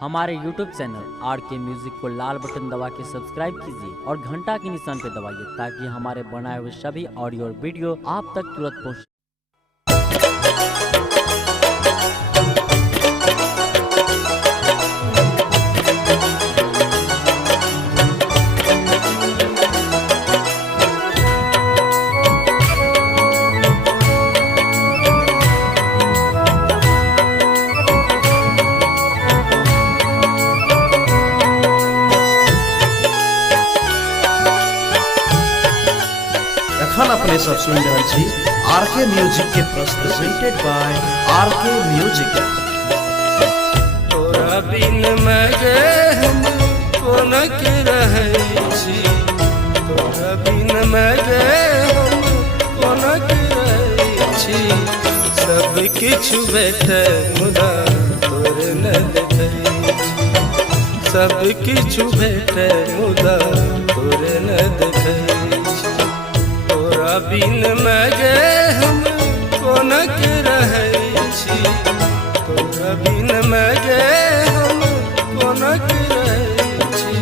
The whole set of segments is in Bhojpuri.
हमारे YouTube चैनल RK म्यूजिक को लाल बटन दबा के सब्सक्राइब कीजिए और घंटा के निशान पे दबाइए ताकि हमारे बनाए हुए सभी ऑडियो और वीडियो आप तक तुरंत पहुंचे। एखन अपने सब सुन रहल छी आरके म्यूजिक के प्रेजेंटेड बाय आरके म्यूजिक। तोरा बिन मगे हम कोन के रहै छी, तोरा बिन मगे हम कोन के रहै छी। सब किछु भेटै मुदा तोरे न देखै छी, सब किछु भेटै मुदा तोरे न देखै छी। तोरा बिन मगे हम कोन के रहै छी, तोरा बिन मगे हम कोन के रहै छी।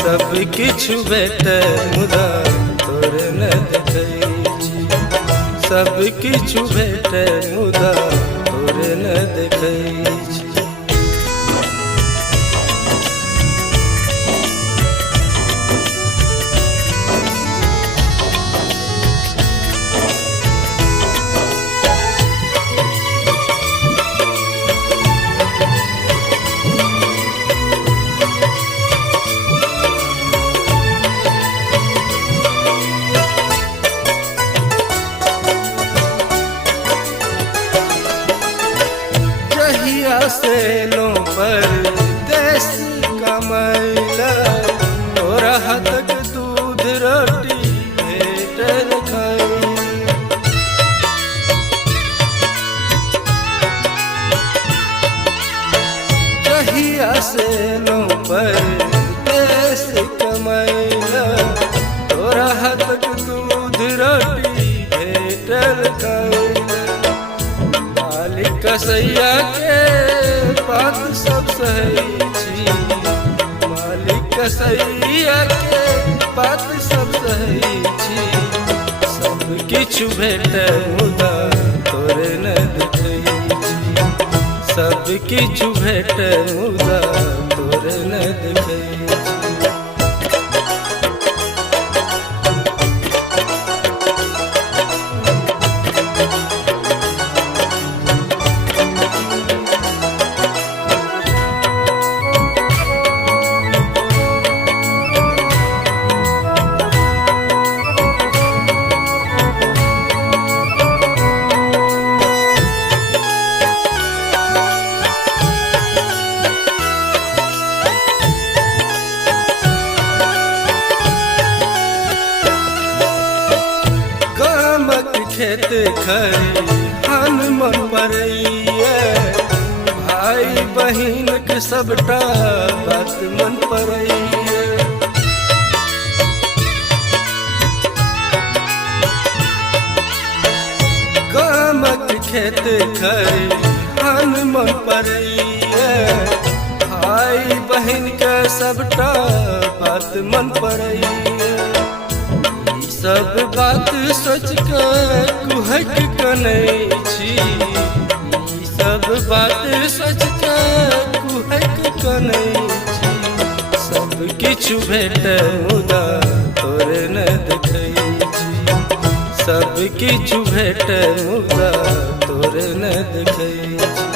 सब किछु भेटै मुदा तोरे न देखै छी, सब किछु भेटै मुदा तोरे न देखै छी। से लो पर देश कमैला तोरा हाथक दूध रोटी भेटल खाइला। जहिया से लो पर देश कमैला तोरा हाथक दूध रोटी भेटल खाइला। मालिक कसैया के बात सब सहै छी, मालिक कसैया के बात सब सहै छी। सब किछु भेटै मुदा तोरे न देखै छी, सब किछु भेटै मुदा तोरे न देखै छी। खेत खरिहान मन पड़ैया, भाई बहिन के सबटा बात मन पड़ैया। गामक खेत खरिहान मन पड़ैया, भाई बहिन के सबटा बात मन पड़ैया। सब बात सोच के कुहक कनै छी, सब बात सोच के कुहक कनै छी। सब किछु भेटै मुदा तोरे न देखै छी, सब किछु भेटै मुदा तोरे न देखै छी।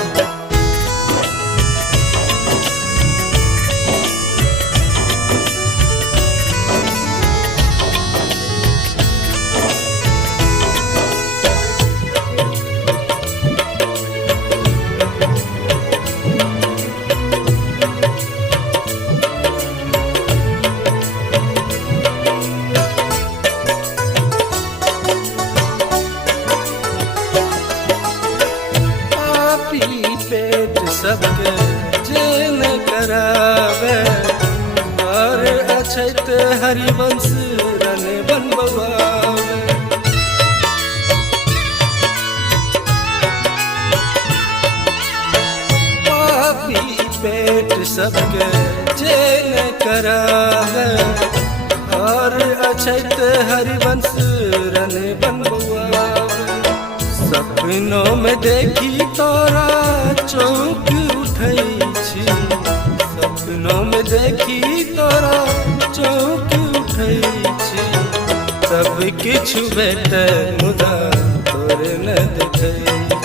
पेट सबके जे न करावे, घर अछैत हरिवंश रने बनबवावे। पापी पेट सबके जे न करावे और अछैत हरिवंश रन बनबुआवे सपनों में देखी तोरा चौक उठै छी सपनों में देखी तोरा चौक उठै छी सब किछु भेटै मुदा तोरे न देखै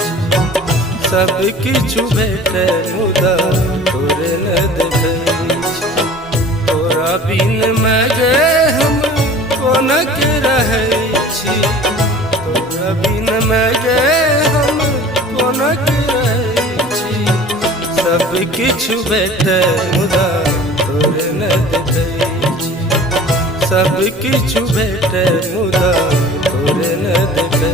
छी सब किछु भेटै मुदा तोरे न देखै छी तोरा बिन मैं गे हम कोनक रहै छी तोरा बिन मैं गे हम कोनक रहै छी सब किछु भेटै मुदा तोरे न देखै छी सब किछु भेटै मुदा तोरे न देखै